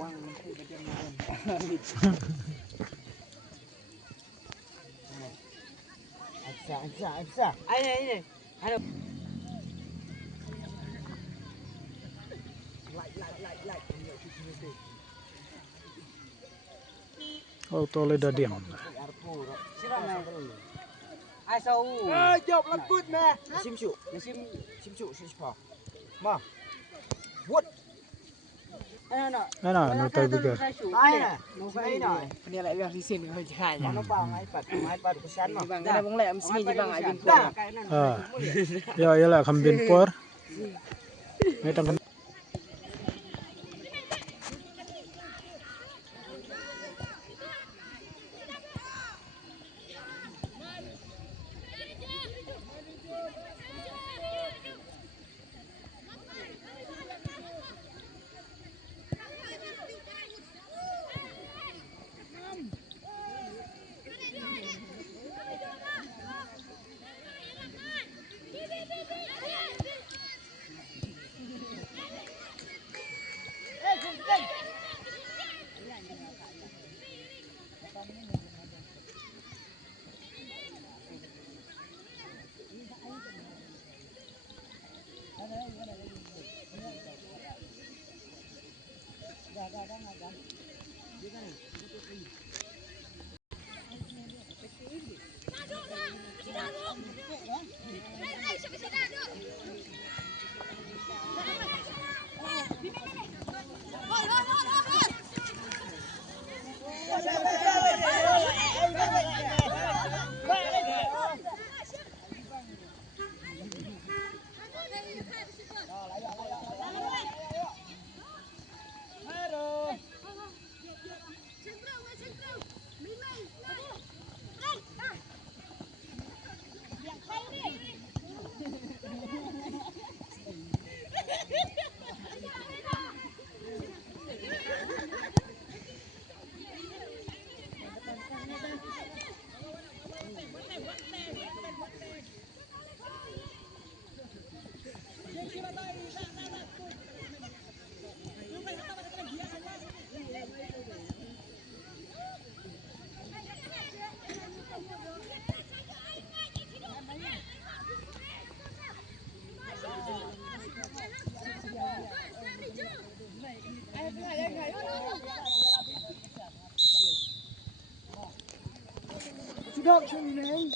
ว่างมันคือไปจนมาอันไอ้นี่ไอ้Oh, tole da diam. Ai sau. Chụp lắm bút nè. Sim trụ, sim trụ sẽ phò. Mà. Vuốt. Ana, no tay bigger. Ai nè, nó phải nè. Ini lại việc xin hơi chạy. Nó bao ngay bật cái sắn mà. Bang, cái bông lẹ mesti di bang ai bin por. Ya, ya lah kham bin por. Mai tang Sudah sini.